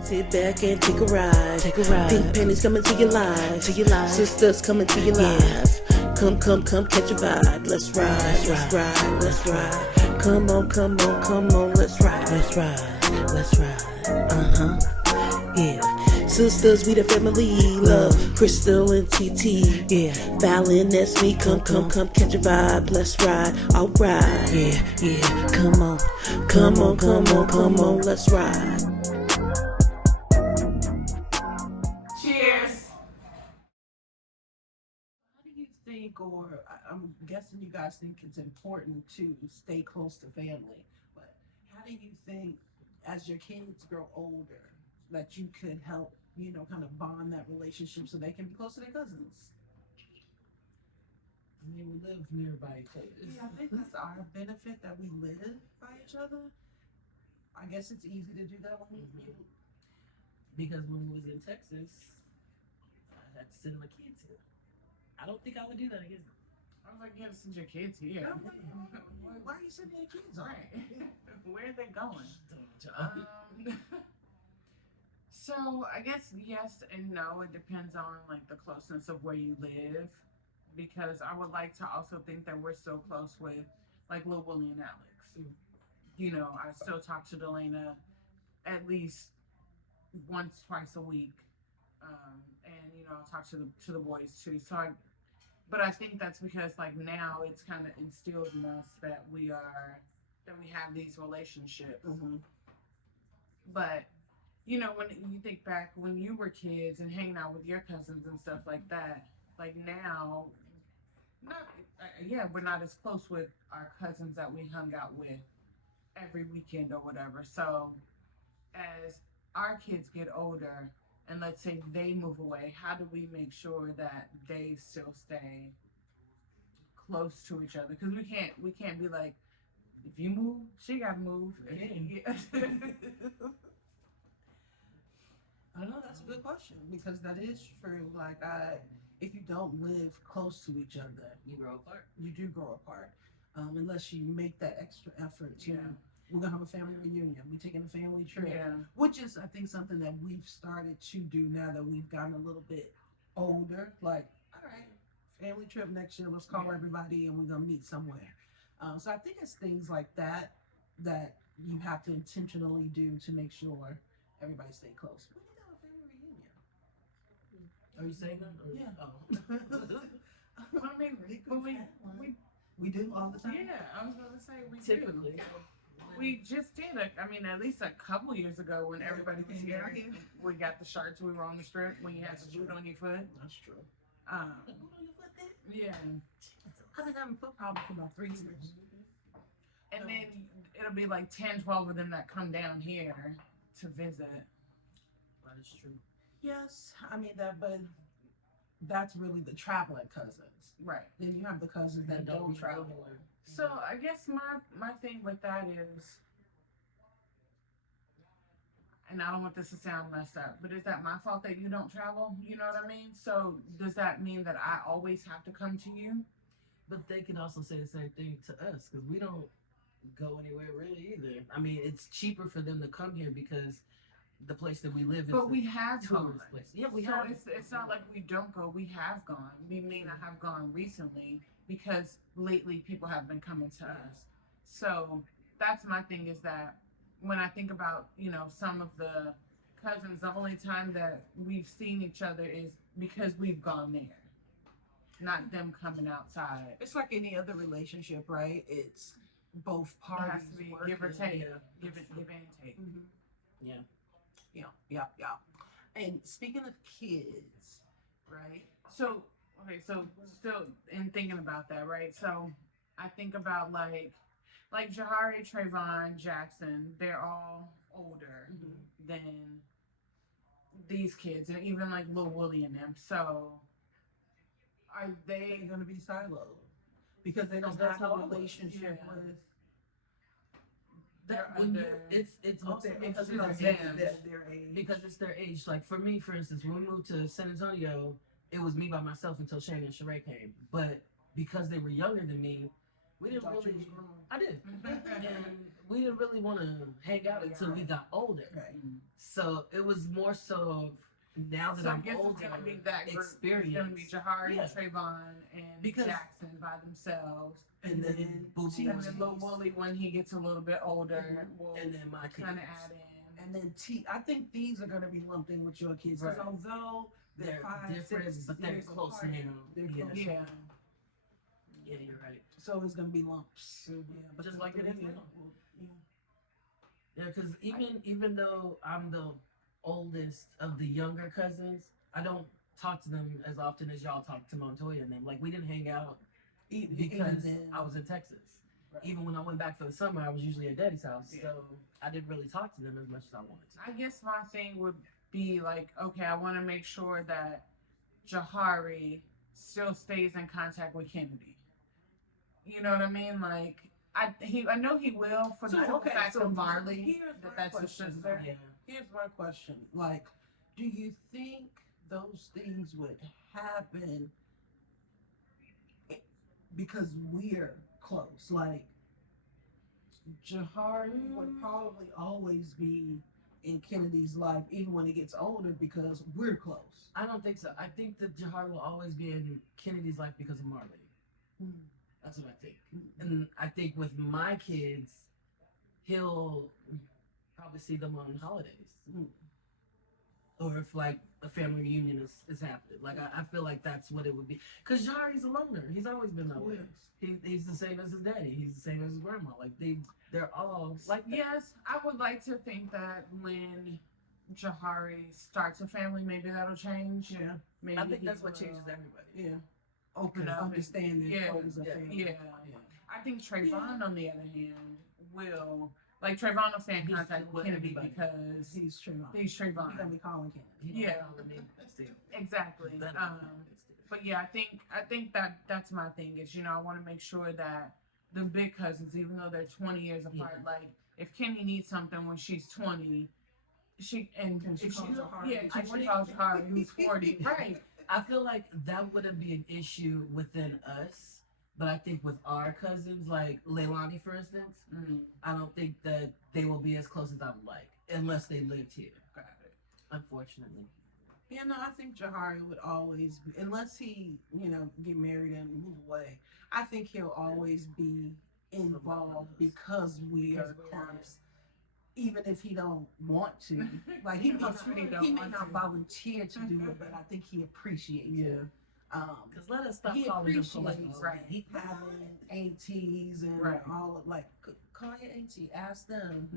Sit back and take a ride. Pink panties coming to your life. Sisters coming to your life. Come, catch a vibe. Let's ride. Come on, let's ride. Yeah. Sisters, we the family. Love, Crystal and TT. Yeah. Fallon, that's me. Come, catch a vibe. Let's ride. Alright. Yeah. Come on, let's ride. Cheers. How do you think, or I'm guessing you guys think it's important to stay close to family, but how do you think as your kids grow older that you could help, kind of bond that relationship so they can be close to their cousins? I mean, we live nearby each other. Yeah, I think that's our benefit that we live by each other. I guess it's easy to do that when because when we was in Texas, I had to send my kids here. I don't think I would do that again. I was like, you have to send your kids here. Why are you sending your kids on? Right. Where are they going? So I guess yes and no. It depends on like the closeness of where you live, because I would like to also think that we're so close with like Lil Willie and Alex. I still talk to Delana at least once, twice a week, and I'll talk to the boys too. But I think that's because like now it's kind of instilled in us that we have these relationships. Mm-hmm. But when you think back when you were kids and hanging out with your cousins and stuff like that, like now, we're not as close with our cousins that we hung out with every weekend or whatever. So as our kids get older, and let's say they move away, how do we make sure that they still stay close to each other? Because we can't be like, if you move, she got to move. Yeah. I don't know, that's a good question, because that is true. Like, if you don't live close to each other, You grow apart. you do grow apart, unless you make that extra effort to. Yeah. We're gonna have a family reunion. We're taking a family trip, Yeah. which is, I think, something that we've started to do now that we've gotten a little bit older. Like, all right, family trip next year. Let's call everybody, and we're gonna meet somewhere. So I think it's things like that that you have to intentionally do to make sure everybody stay close. We need to have a family reunion. Are you saying that? Yeah. Well, I mean, we do all the time. yeah, I was going to say we Typically. do. We just did at least a couple years ago when everybody was here. We got the shirts. We were on the strip when you had the boot on your foot. That's true. Um, Boot on your foot then? yeah, I've been having foot problems for about 3 years. and then it'll be like 10, 12 of them that come down here to visit. That is true. Yes, I mean that, but that's really the traveling cousins. Right. Then you have the cousins that don't travel. So I guess my thing with that is, and I don't want this to sound messed up, but is that my fault that you don't travel? You know what I mean? So does that mean that I always have to come to you? But they can also say the same thing to us because we don't go anywhere really either. I mean, it's cheaper for them to come here because the place that we live is. But we have gone. tourist place. Yeah, we So have. it's not like we don't go. We have gone. We may not have gone recently because lately people have been coming to us. So that's my thing, is that when I think about, some of the cousins, the only time that we've seen each other is because we've gone there, not them coming outside. It's like any other relationship, right? It's both It parties. has to be working. give or take, Yeah. give and take. Mm-hmm. Yeah. Yeah. And speaking of kids, right? So still in thinking about that, right? So I think about like Jahari, Trayvon, Jackson, they're all older than these kids, and even like Lil Willie and them. So are They're they going to be siloed because they don't That's have how a I was. relationship Yeah. with. They're When you, under- it's also their- because it's of their them. age. Their age. Because it's their age. Like for me, for instance, when we moved to San Antonio, it was me by myself until Shane and Sheree came. But because they were younger than me, we didn't Thought you really. was grown. I did, and we didn't really want to hang out until we got older. Right. So it was more so now that So I I'm guess older, it's gonna be that group. experience. It's gonna be Jahari, Yeah. Trayvon, and Because- Jackson by themselves. and then Boo Boo, And then Lil Wooly, when he gets a little bit older, will and then my kids. kind of add in. And then I think these are going to be lumped in with your kids because Right. although they're They're 5, different, 6 but they're years close apart, now. they're Yeah. close Yeah. now. Yeah, you're right. So it's going to be lumps. Mhm. Yeah, but Just the like it three is of now. them, yeah. Yeah, because even though I'm the oldest of the younger cousins, I don't talk to them as often as y'all talk to Montoya and them. Like we didn't hang out because then, I was in Texas. right. Even when I went back for the summer, I was usually at Daddy's house, Yeah. so I didn't really talk to them as much as I wanted to. I guess my thing would be like, okay, I want to make sure that Jahari still stays in contact with Kennedy. You know what I mean? Like, I know he will for the So, simple fact of Marley, here's my that's his question, sister. Yeah. Here's my question. Like, do you think those things would happen because we're close? Like, Jahari would probably always be in Kennedy's life, even when he gets older, because we're close. I don't think so. I think that Jahar will always be in Kennedy's life because of Marley. That's what I think. And I think with my kids, he'll probably see them on holidays. Mm. Or if like a family reunion is happening. Like I feel like that's what it would be. Because Jahari's a loner. He's always been that way. He's the same as his daddy. He's the same as his grandma. Like they're all like that. Yes, I would like to think that when Jahari starts a family, maybe that'll change. Yeah. Maybe I think he that's what will changes everybody. Yeah. Open Because- up, understanding yeah, always a yeah, family. Yeah. I think Trayvon, on the other hand, will like Trayvon will stay in He's contact with with Kennedy everybody. because He's Trayvon. he's He's Trayvon. gonna be calling Kennedy. He don't Yeah. follow me, still. Exactly. Better still. But yeah, I think that's my thing is, you know, I want to make sure that the big cousins, even though they're 20 years apart, Yeah. like if Kenny needs something when she's 20, she and And she if calls her Harvey, yeah, who's she 40. calls Harvey who's 40, right? I feel like that wouldn't be an issue within us, but I think with our cousins, like Leilani, for instance, I don't think that they will be as close as I would like, unless they lived here. Got it. Unfortunately. Yeah, no, I think Jahari would always be, unless he, get married and move away, I think he'll always be involved because we are Because we are. close. Even if he don't want to. Like he may not volunteer to do it, but I think he appreciates it. Because let us stop He calling him for like appreciates right. having aunties and Right. all of call your auntie, ask them,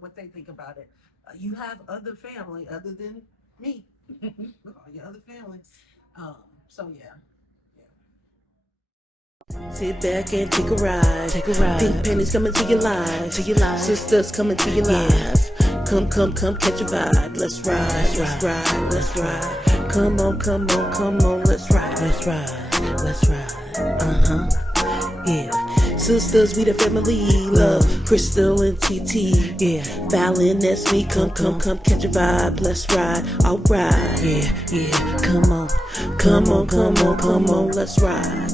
what they think about it. You have other family other than me. Call your other family. So yeah. Sit back and take a ride. Pink pennies coming to your life. Sisters coming to your life. Come, catch a vibe. Let's ride. Come on, let's ride. Yeah. Sisters, we the family. Love, Crystal and TT. Yeah. Fallon, that's me. Come, catch a vibe. Let's ride. Alright. Yeah. Come on, let's ride.